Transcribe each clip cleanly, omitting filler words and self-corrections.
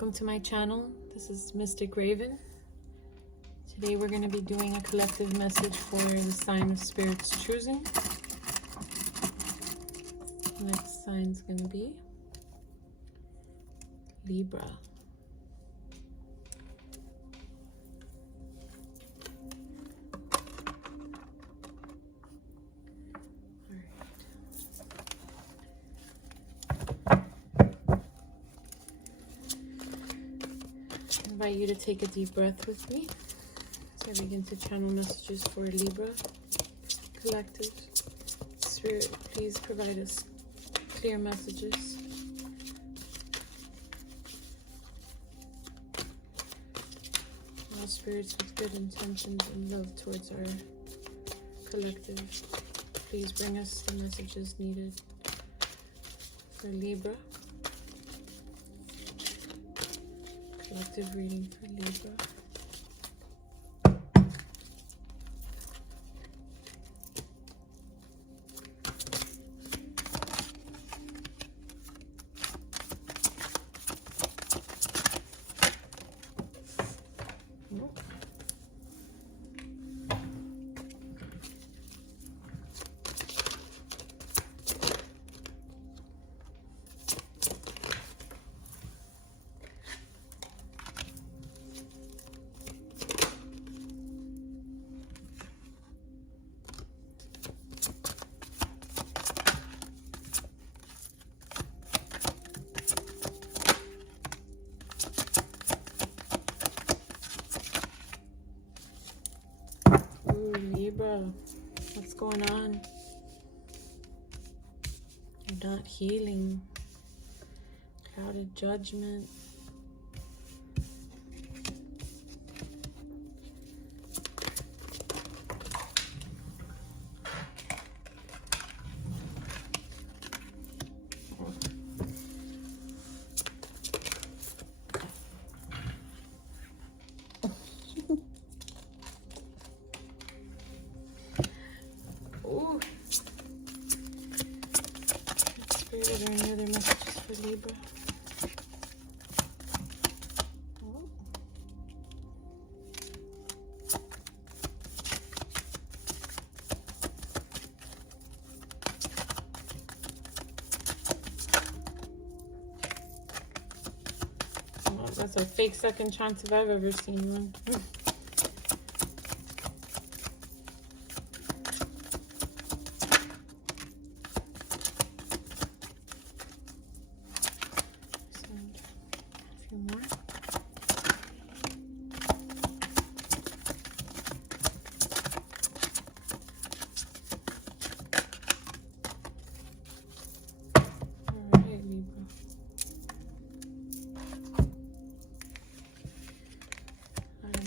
Welcome to my channel. This is Mystic Raven. Today we're going to be doing a collective message for the sign of Spirit's choosing. The next sign is going to be Libra. I invite you to take a deep breath with me as I begin to channel messages for Libra collective. Spirit, please provide us clear messages. All spirits with good intentions and love towards our collective, please bring us the messages needed for Libra. Collective reading for Libra. Libra, what's going on? You're not healing. Clouded judgment. Are there any other messages for Libra? Oh, that's a fake second chance if I've ever seen one.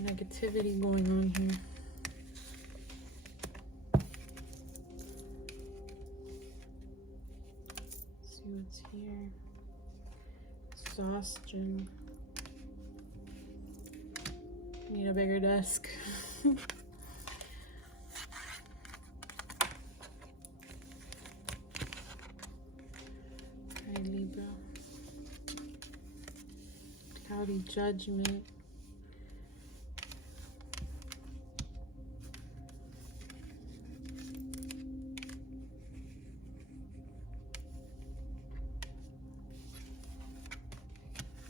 Negativity going on here. Let's see what's here. Exhaustion. Need a bigger desk. Alright, Libra. Cloudy judgment.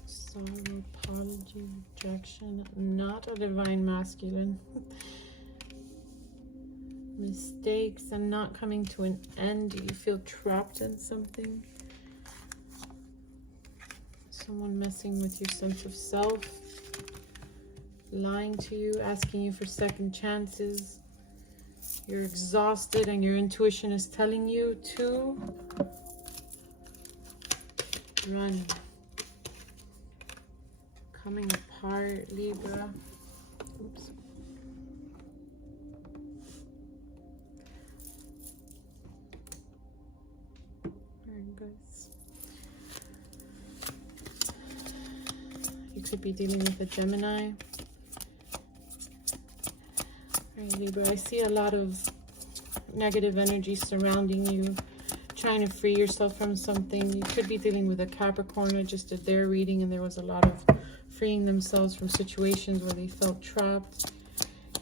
Sorrow, apology, rejection, not a divine masculine. Mistakes and not coming to an end. Do you feel trapped in something? Someone messing with your sense of self, lying to you, asking you for second chances. You're exhausted and your intuition is telling you to run. Coming apart, Libra. Oops. Alright, guys. You could be dealing with a Gemini. Alright, Libra. I see a lot of negative energy surrounding you, trying to free yourself from something. You could be dealing with a Capricorn. I just did their reading and there was a lot of freeing themselves from situations where they felt trapped.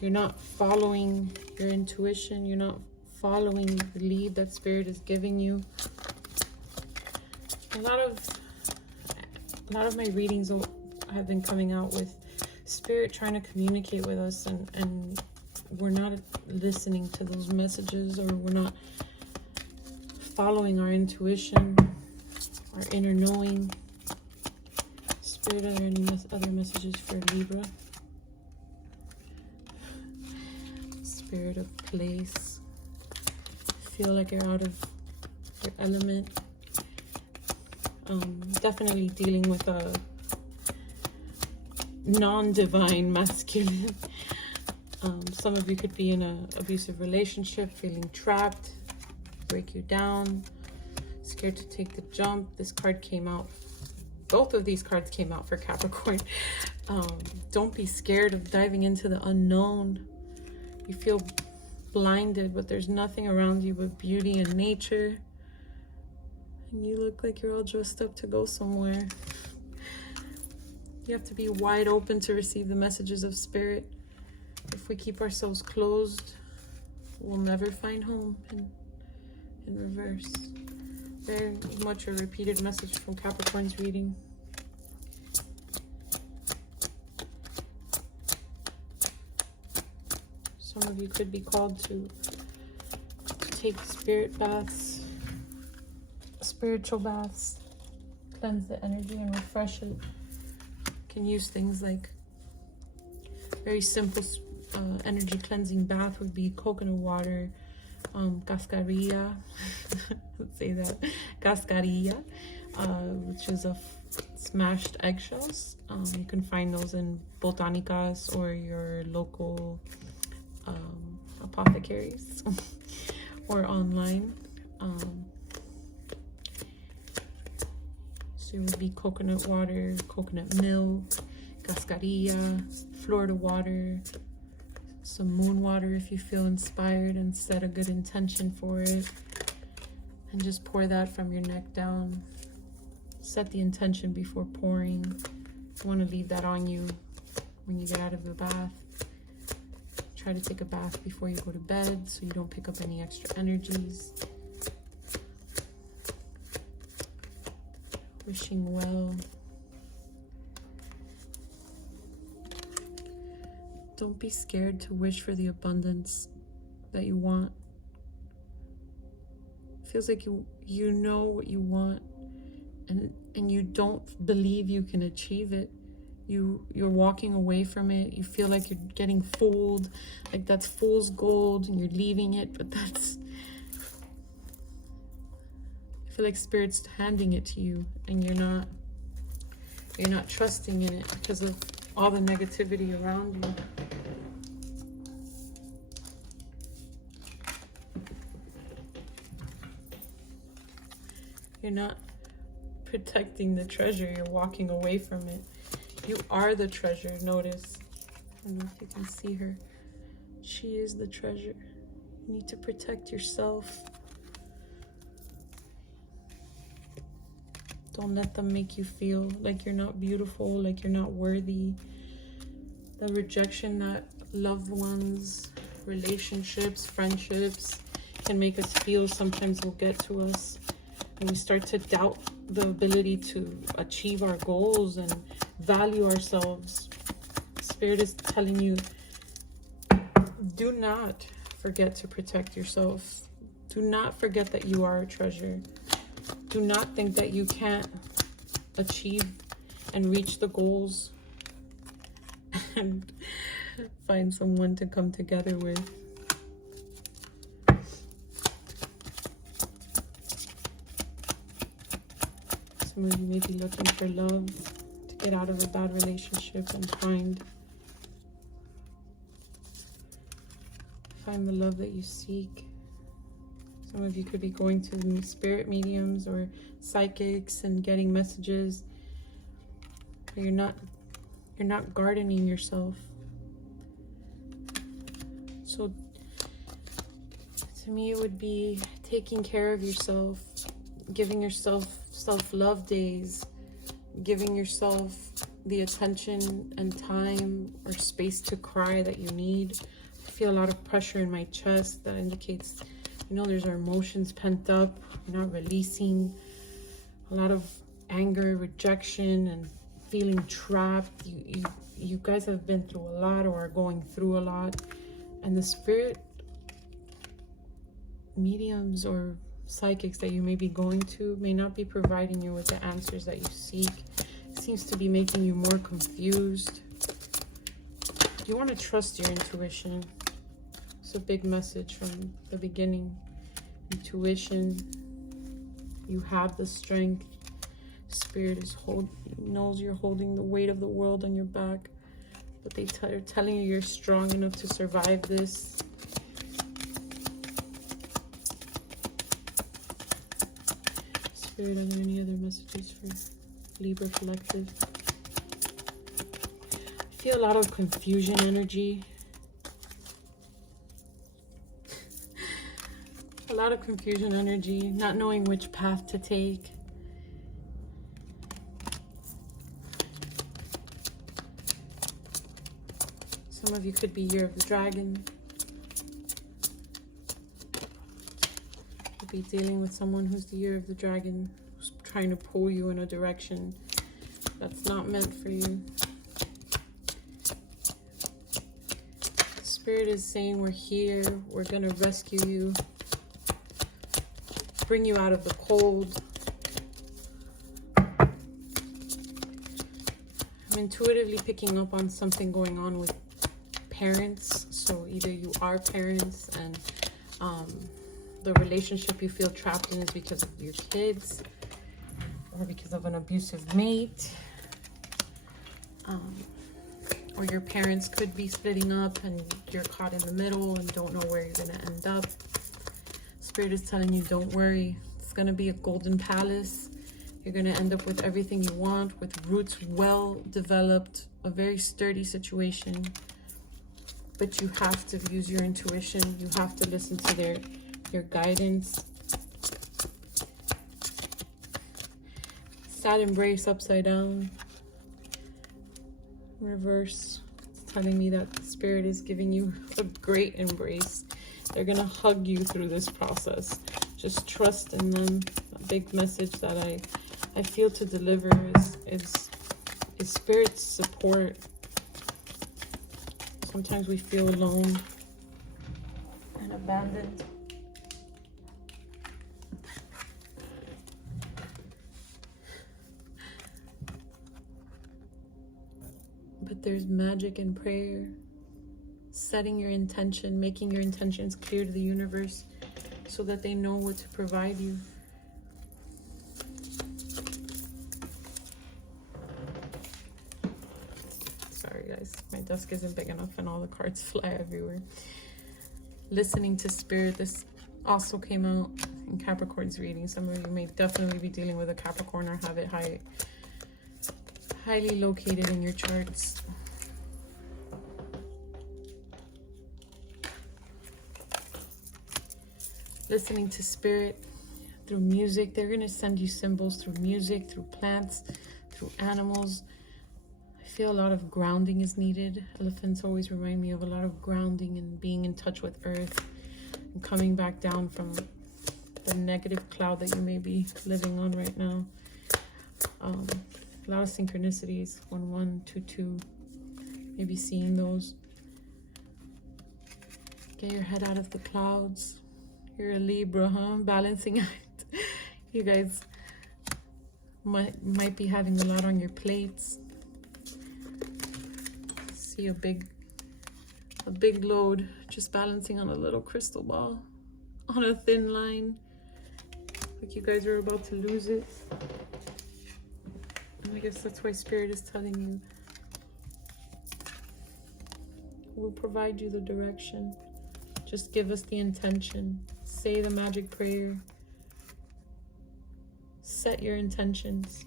You're not following your intuition. You're not following the lead that Spirit is giving you. A lot of my readings have been coming out with Spirit trying to communicate with us, and we're not listening to those messages, or we're not following our intuition, our inner knowing. Spirit, are there any other messages for Libra? Spirit of place. Feel like you're out of your element. Definitely dealing with a non-divine masculine. Some of you could be in an abusive relationship, feeling trapped, break you down, scared to take the jump. This card came out. Both of these cards came out for Capricorn. Don't be scared of diving into the unknown. You feel blinded, but there's nothing around you but beauty and nature. And you look like you're all dressed up to go somewhere. You have to be wide open to receive the messages of Spirit. If we keep ourselves closed, we'll never find home. In reverse. Very much a repeated message from Capricorn's reading. Some of you could be called to take spirit baths, spiritual baths, cleanse the energy and refresh it. You can use things like very simple energy cleansing bath would be coconut water, cascarilla, let's say that, cascarilla, which is a smashed eggshells. You can find those in botanicas or your local apothecaries or online. So it would be coconut water, coconut milk, cascarilla, Florida water, some moon water if you feel inspired, and set a good intention for it. And just pour that from your neck down. Set the intention before pouring. You want to leave that on you when you get out of the bath. Try to take a bath before you go to bed so you don't pick up any extra energies. Wishing well. Don't be scared to wish for the abundance that you want. It feels like you know what you want, and you don't believe you can achieve it. You're walking away from it. You feel like you're getting fooled, like that's fool's gold, and you're leaving it, but that's, I feel like Spirit's handing it to you, and you're not trusting in it because of all the negativity around you. You're not protecting the treasure. You're walking away from it. You are the treasure. Notice. I don't know if you can see her. She is the treasure. You need to protect yourself. Don't let them make you feel like you're not beautiful, like you're not worthy. The rejection that loved ones, relationships, friendships can make us feel sometimes will get to us. And we start to doubt the ability to achieve our goals and value ourselves. Spirit is telling you, do not forget to protect yourself. Do not forget that you are a treasure. Do not think that you can't achieve and reach the goals and find someone to come together with. Some of you may be looking for love, to get out of a bad relationship and find the love that you seek. Some of you could be going to spirit mediums or psychics and getting messages. But you're not gardening yourself. So to me, it would be taking care of yourself, giving yourself self-love days, giving yourself the attention and time or space to cry that you need. I feel a lot of pressure in my chest. That indicates, you know, there's our emotions pent up. You're not releasing. A lot of anger, rejection, and feeling trapped. You guys have been through a lot or are going through a lot. And the spirit mediums or psychics that you may be going to may not be providing you with the answers that you seek. It seems to be making you more confused. You want to trust your intuition. It's a big message from the beginning. Intuition. You have the strength. Spirit knows you're holding the weight of the world on your back, but they're telling you you're strong enough to survive this. Spirit, are there any other messages for Libra Collective? I feel a lot of confusion energy. A lot of confusion energy, not knowing which path to take. Some of you could be Year of the Dragon. You'll be dealing with someone who's the Year of the Dragon, who's trying to pull you in a direction that's not meant for you. Spirit is saying, we're here, we're going to rescue you, bring you out of the cold. I'm intuitively picking up on something going on with parents. So either you are parents and the relationship you feel trapped in is because of your kids or because of an abusive mate, or your parents could be splitting up and you're caught in the middle and don't know where you're going to end up. Spirit is telling you, don't worry, it's going to be a golden palace. You're going to end up with everything you want, with roots well developed, a very sturdy situation. But you have to use your intuition. You have to listen to your guidance. Sad embrace upside down. Reverse. It's telling me that the Spirit is giving you a great embrace. They're going to hug you through this process. Just trust in them. A big message that I feel to deliver is Spirit's support. Sometimes we feel alone and abandoned. But there's magic in prayer. Setting your intention, making your intentions clear to the universe so that they know what to provide you. Sorry guys, my desk isn't big enough and all the cards fly everywhere. Listening to Spirit, this also came out in Capricorn's reading. Some of you may definitely be dealing with a Capricorn or have it highly located in your charts. Listening to Spirit through music. They're going to send you symbols through music, through plants, through animals. I feel a lot of grounding is needed. Elephants always remind me of a lot of grounding and being in touch with earth and coming back down from the negative cloud that you may be living on right now. A lot of synchronicities, 1, 1, 2, 2. Maybe seeing those. Get your head out of the clouds. You're a Libra, huh? Balancing act. You guys might be having a lot on your plates. See a big load just balancing on a little crystal ball on a thin line. Like you guys are about to lose it. And I guess that's why Spirit is telling you, we'll provide you the direction. Just give us the intention. Say the magic prayer. Set your intentions.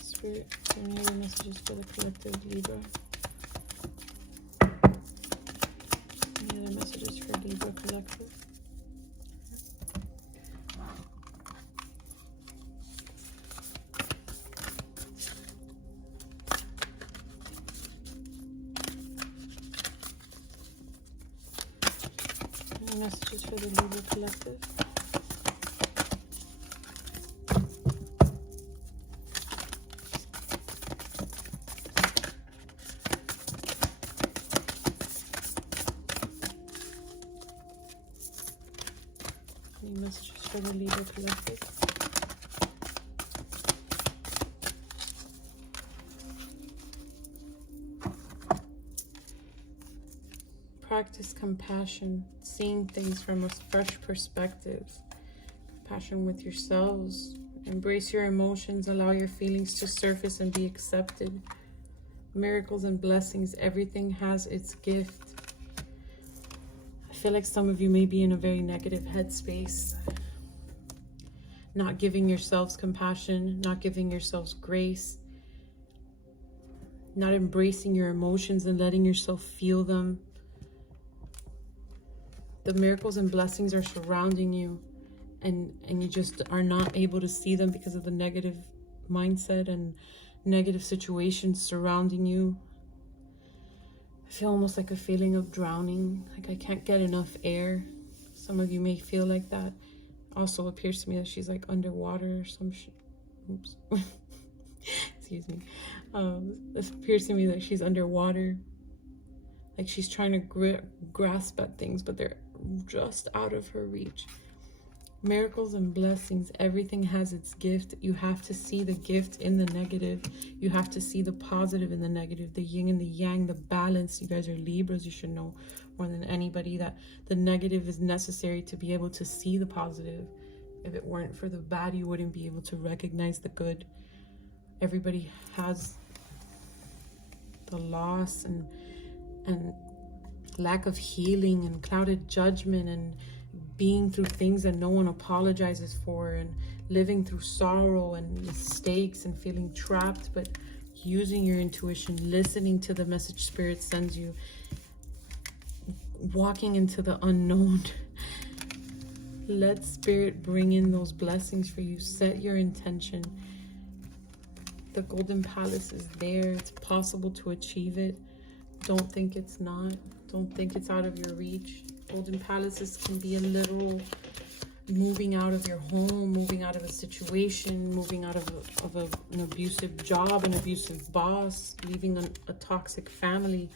Spirit, any other messages for the collective Libra? Any other messages for Libra collective? Any messages for the Libra collective? Any messages for the Libra collective? Practice compassion, seeing things from a fresh perspective. Compassion with yourselves. Embrace your emotions, allow your feelings to surface and be accepted. Miracles and blessings, everything has its gift. I feel like some of you may be in a very negative headspace. Not giving yourselves compassion, not giving yourselves grace. Not embracing your emotions and letting yourself feel them. The miracles and blessings are surrounding you, and you just are not able to see them because of the negative mindset and negative situations surrounding you. I feel almost like a feeling of drowning, like I can't get enough air. Some of you may feel like that. Also appears to me that she's like underwater or some shit. Oops. Excuse me. It appears to me that she's underwater. Like she's trying to grasp at things, but they're just out of her reach. Miracles and blessings, everything has its gift. You have to see the gift in the negative. You have to see the positive in the negative, the yin and the yang, the balance. You guys are Libras. You should know more than anybody that the negative is necessary to be able to see the positive. If it weren't for the bad, you wouldn't be able to recognize the good. Everybody has the loss and lack of healing and clouded judgment and being through things that no one apologizes for and living through sorrow and mistakes and feeling trapped, but using your intuition, listening to the message Spirit sends you, walking into the unknown. Let Spirit bring in those blessings for you. Set your intention. The Golden Palace is there. It's possible to achieve it. Don't think it's not. Don't think it's out of your reach. Golden Palaces can be a literal moving out of your home, moving out of a situation, moving out of an abusive job, an abusive boss, leaving a toxic family.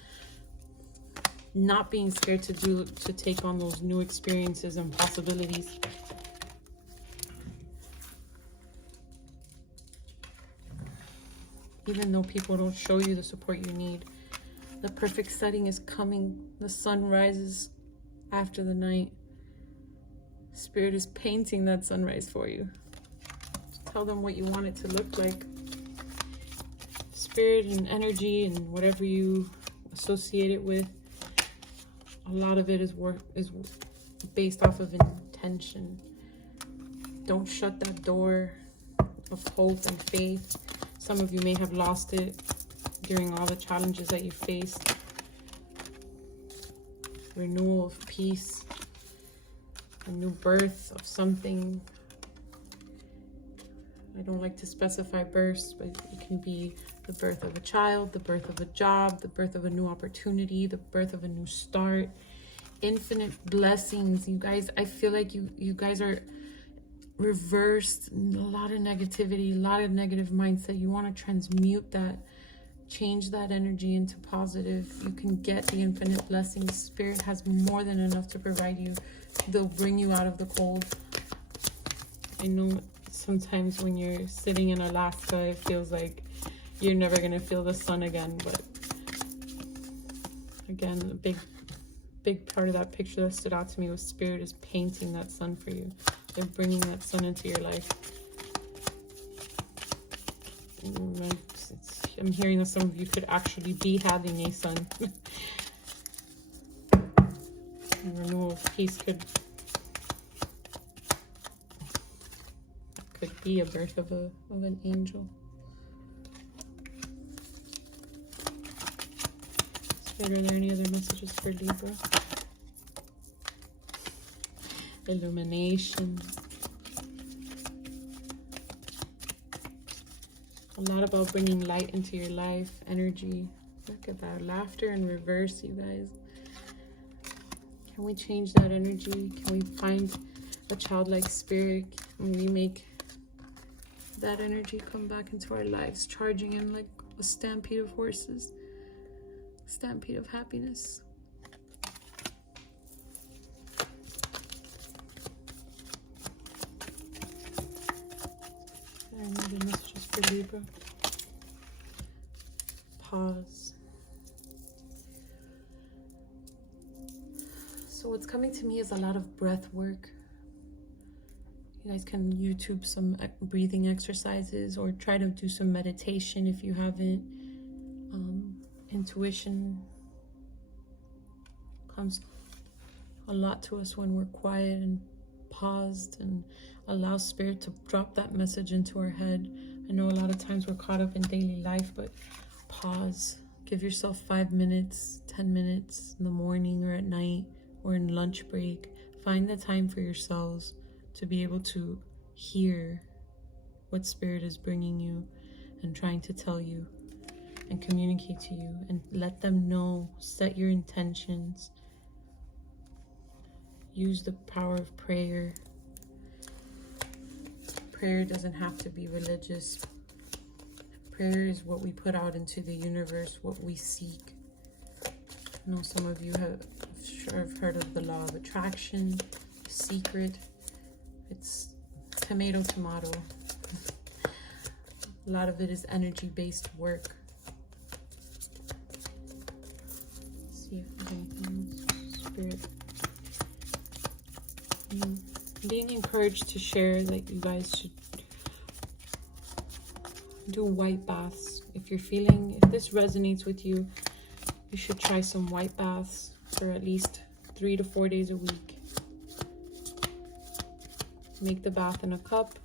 Not being scared to take on those new experiences and possibilities. Even though people don't show you the support you need. The perfect setting is coming. The sun rises after the night. Spirit is painting that sunrise for you. Tell them what you want it to look like. Spirit and energy and whatever you associate it with. A lot of it is based off of intention. Don't shut that door of hope and faith. Some of you may have lost it during all the challenges that you faced. Renewal of peace. A new birth of something. I don't like to specify births, but it can be the birth of a child, the birth of a job, the birth of a new opportunity, the birth of a new start. Infinite blessings. You guys, I feel like you guys are reversed. A lot of negativity, a lot of negative mindset. You want to transmute that. Change that energy into positive. You can get the infinite blessings. Spirit has more than enough to provide you. They'll bring you out of the cold. I know sometimes when you're sitting in Alaska, it feels like you're never going to feel the sun again. But again, a big part of that picture that stood out to me was Spirit is painting that sun for you. They're bringing that sun into your life. I'm hearing that some of you could actually be having a son. Renewal of peace could be a birth of an angel. Spirit, are there any other messages for Libra? Illumination. A lot about bringing light into your life, energy. Look at that. Laughter in reverse, you guys. Can we change that energy? Can we find a childlike spirit and we make that energy come back into our lives, charging in like a stampede of horses, stampede of happiness? Another messages for Libra. Pause. So what's coming to me is a lot of breath work. You guys can YouTube some breathing exercises or try to do some meditation if you haven't. Intuition comes a lot to us when we're quiet and paused and allow spirit to drop that message into our head. I know a lot of times we're caught up in daily life, but pause. Give yourself 5 minutes, 10 minutes in the morning or at night or in lunch break. Find the time for yourselves to be able to hear what spirit is bringing you and trying to tell you and communicate to you, and let them know. Set your intentions. Use the power of prayer. Prayer doesn't have to be religious. Prayer is what we put out into the universe, what we seek. I know some of you have heard of the law of attraction, secret. It's tomato. A lot of it is energy-based work. Let's see if there's anything else. Spirit. Being encouraged to share that you guys should do white baths. If this resonates with you, you should try some white baths for at least 3 to 4 days a week. Make the bath in a cup.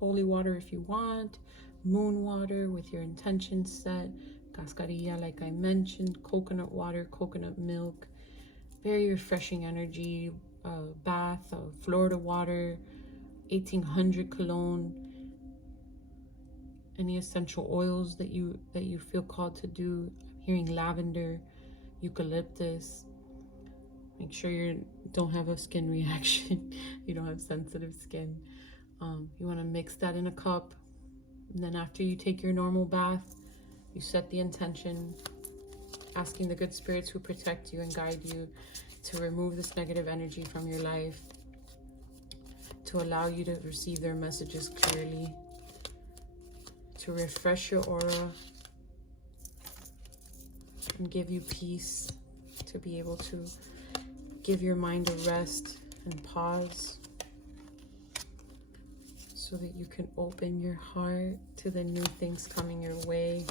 Holy water if you want. Moon water with your intention set. Cascarilla, like I mentioned. Coconut water, coconut milk. Very refreshing energy. Bath of Florida water. 1800 cologne. Any essential oils that you feel called to do. I'm hearing lavender, eucalyptus. Make sure you don't have a skin reaction. You don't have sensitive skin. You want to mix that in a cup. And then after you take your normal bath, you set the intention, asking the good spirits who protect you and guide you to remove this negative energy from your life, to allow you to receive their messages clearly, to refresh your aura and give you peace, to be able to give your mind a rest and pause so that you can open your heart to the new things coming your way.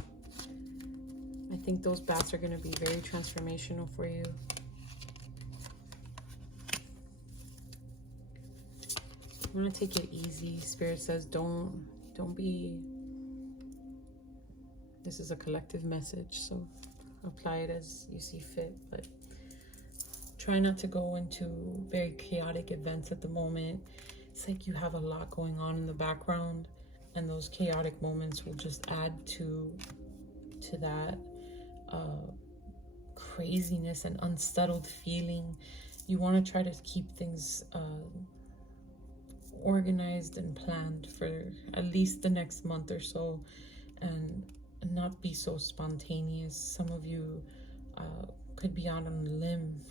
I think those baths are going to be very transformational for you. You want to take it easy. Spirit says don't be. This is a collective message, so apply it as you see fit, but try not to go into very chaotic events at the moment. It's like you have a lot going on in the background, and those chaotic moments will just add to that craziness and unsettled feeling. You want to try to keep things organized and planned for at least the next month or so, and not be so spontaneous. Some of you could be out on a limb.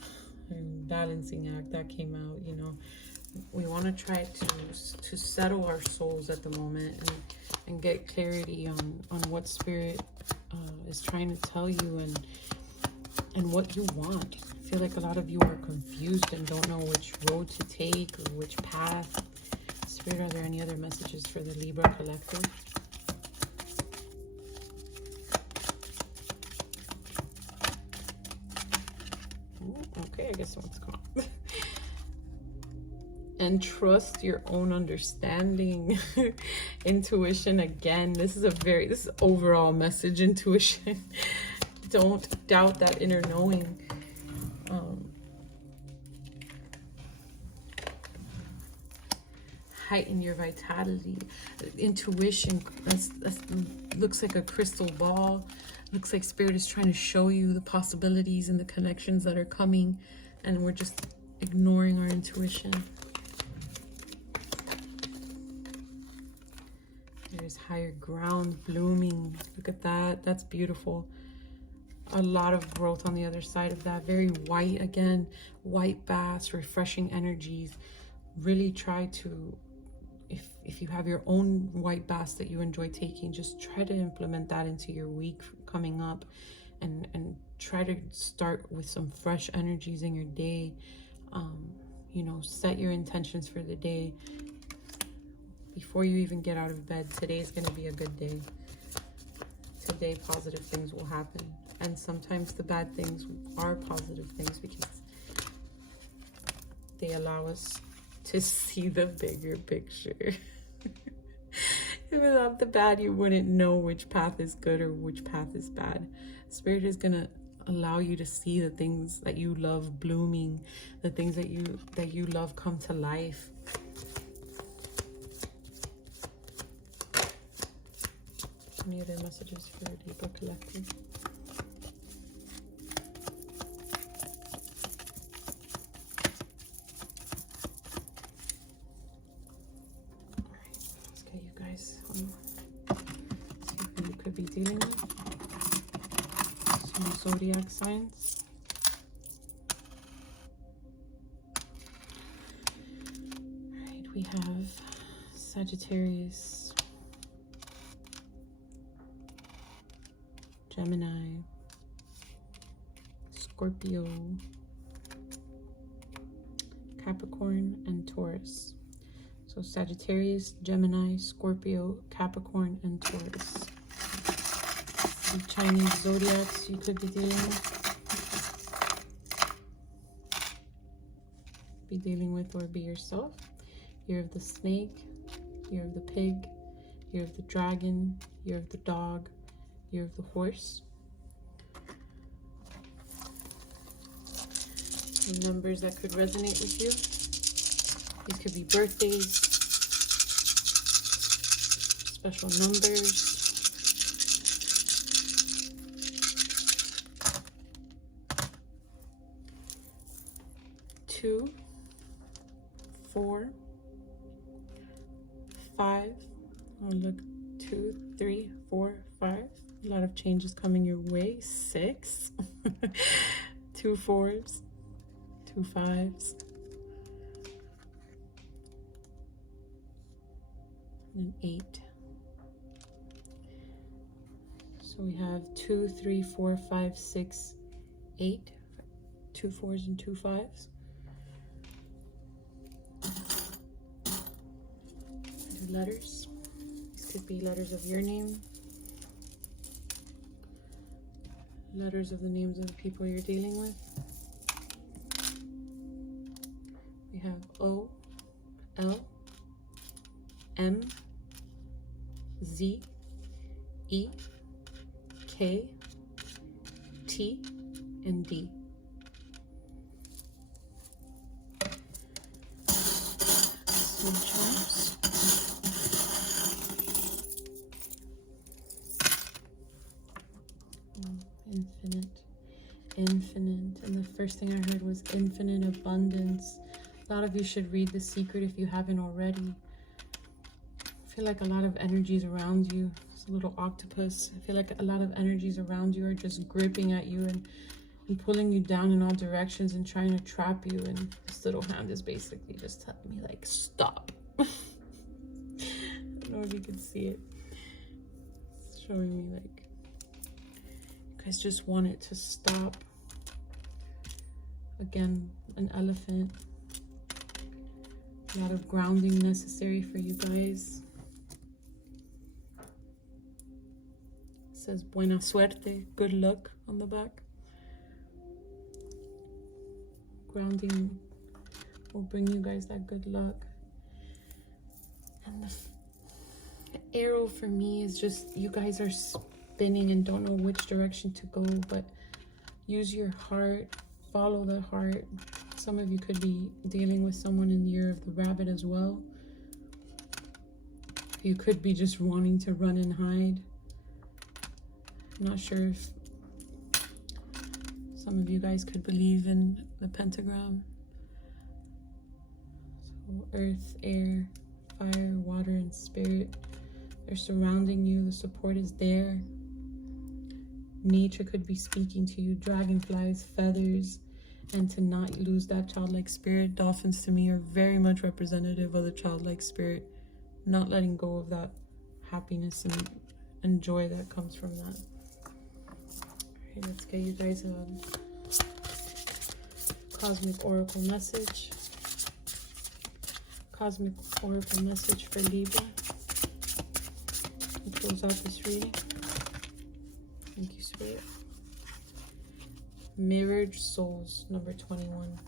Balancing act that came out, you know. We want to try to settle our souls at the moment and get clarity on what spirit is trying to tell you and what you want. I feel like a lot of you are confused and don't know which road to take or which path. Spirit, are there any other messages for the Libra collective? Okay, I guess someone's come up. And trust your own understanding. Intuition, again, this is overall message. Intuition. Don't doubt that inner knowing. Heighten your vitality. Intuition, that looks like a crystal ball. Looks like Spirit is trying to show you the possibilities and the connections that are coming, and we're just ignoring our intuition. There's higher ground blooming. Look at that. That's beautiful. A lot of growth on the other side of that. Very white again. White baths, refreshing energies. Really try to, if you have your own white baths that you enjoy taking, just try to implement that into your week coming up, and try to start with some fresh energies in your day. You know, set your intentions for the day. Before you even get out of bed, today is going to be a good day. Today, positive things will happen. And sometimes the bad things are positive things because they allow us to see the bigger picture. Without the bad, you wouldn't know which path is good or which path is bad. Spirit is going to allow you to see the things that you love blooming, the things that you love come to life. Any other messages for Libra Collective? Alright, let's get you guys on. See who you could be dealing with. Some zodiac signs. Alright, we have Sagittarius, Gemini, Scorpio, Capricorn, and Taurus. So Sagittarius, Gemini, Scorpio, Capricorn, and Taurus. The Chinese zodiacs you could be dealing with. Be dealing with or be yourself. Year of the snake, year of the pig, year of the dragon, year of the dog, year of the horse. The numbers that could resonate with you. These could be birthdays, special numbers. Two, 4, 5. Oh, look, 2, 3, 4, 5. A lot of changes coming your way. 6, 2 4s, 2 5s, and 8. So we have 2, 3, 4, 5, 6, 8. 2 4s and 2 5s. Letters. These could be letters of your name, letters of the names of the people you're dealing with. We have O, L, M, Z, E, K, T, and D. Some charms. Infinite, and the first thing I heard was infinite abundance. A lot of you should read The Secret if you haven't already. I feel like a lot of energies around you. It's a little octopus. I feel like a lot of energies around you are just gripping at you and pulling you down in all directions and trying to trap you, and this little hand is basically just telling me like, stop. I don't know if you can see it. It's showing me like you guys just want it to stop. Again, an elephant. A lot of grounding necessary for you guys. It says buena suerte, good luck on the back. Grounding will bring you guys that good luck. And the arrow for me is just, you guys are spinning and don't know which direction to go, but use your heart. Follow the heart. Some of you could be dealing with someone in the year of the rabbit as well. You could be just wanting to run and hide. I'm not sure if some of you guys could believe in the pentagram. So earth, air, fire, water, and spirit. They're surrounding you. The support is there. Nature could be speaking to you. Dragonflies, feathers, and to not lose that childlike spirit. Dolphins to me are very much representative of the childlike spirit. Not letting go of that happiness and joy that comes from that. Alright, let's get you guys a cosmic oracle message. Cosmic oracle message for Libra. We'll close out this reading. Thank you, Spirit. Mirrored Souls, number 21.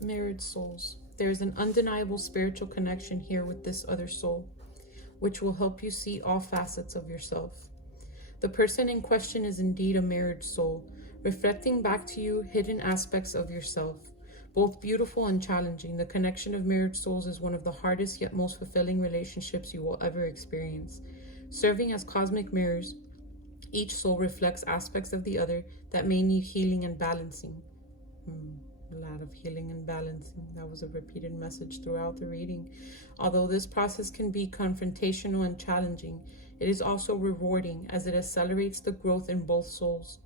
Mirrored souls. There is an undeniable spiritual connection here with this other soul, which will help you see all facets of yourself. The person in question is indeed a mirrored soul, reflecting back to you hidden aspects of yourself, both beautiful and challenging. The connection of mirrored souls is one of the hardest yet most fulfilling relationships you will ever experience. Serving as cosmic mirrors, each soul reflects aspects of the other that may need healing and balancing. A lot of healing and balancing. That was a repeated message throughout the reading. Although this process can be confrontational and challenging, it is also rewarding as it accelerates the growth in both souls.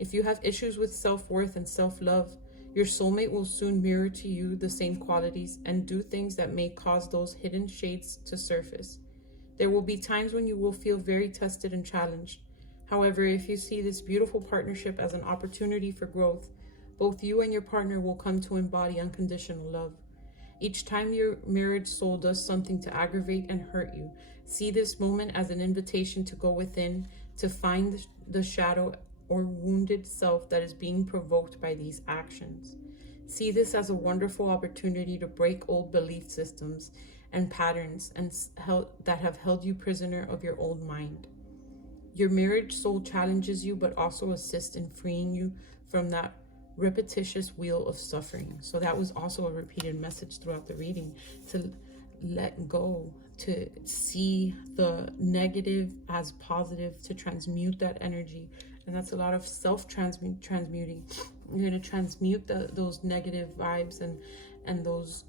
If you have issues with self-worth and self-love, your soulmate will soon mirror to you the same qualities and do things that may cause those hidden shades to surface. There will be times when you will feel very tested and challenged. However, if you see this beautiful partnership as an opportunity for growth, both you and your partner will come to embody unconditional love. Each time your mirrored soul does something to aggravate and hurt you, see this moment as an invitation to go within, to find the shadow or wounded self that is being provoked by these actions. See this as a wonderful opportunity to break old belief systems and patterns that have held you prisoner of your old mind. Your mirrored soul challenges you, but also assists in freeing you from that repetitious wheel of suffering. So that was also a repeated message throughout the reading, to let go, to see the negative as positive, to transmute that energy. And that's a lot of transmuting. You're going to transmute those negative vibes and those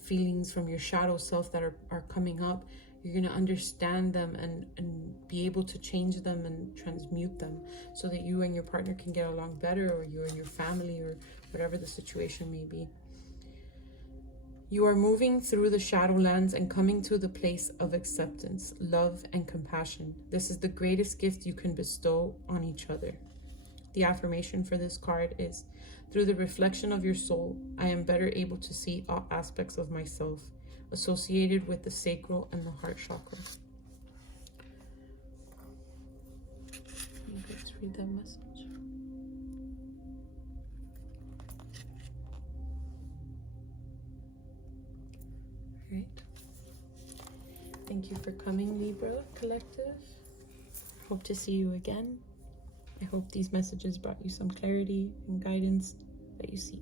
feelings from your shadow self that are coming up. You're going to understand them and be able to change them and transmute them so that you and your partner can get along better, or you and your family, or whatever the situation may be. You are moving through the shadowlands and coming to the place of acceptance, love, and compassion. This is the greatest gift you can bestow on each other. The affirmation for this card is, through the reflection of your soul, I am better able to see all aspects of myself associated with the sacral and the heart chakra. Let's read that message. All right. Thank you for coming, Libra Collective. Hope to see you again. I hope these messages brought you some clarity and guidance that you seek.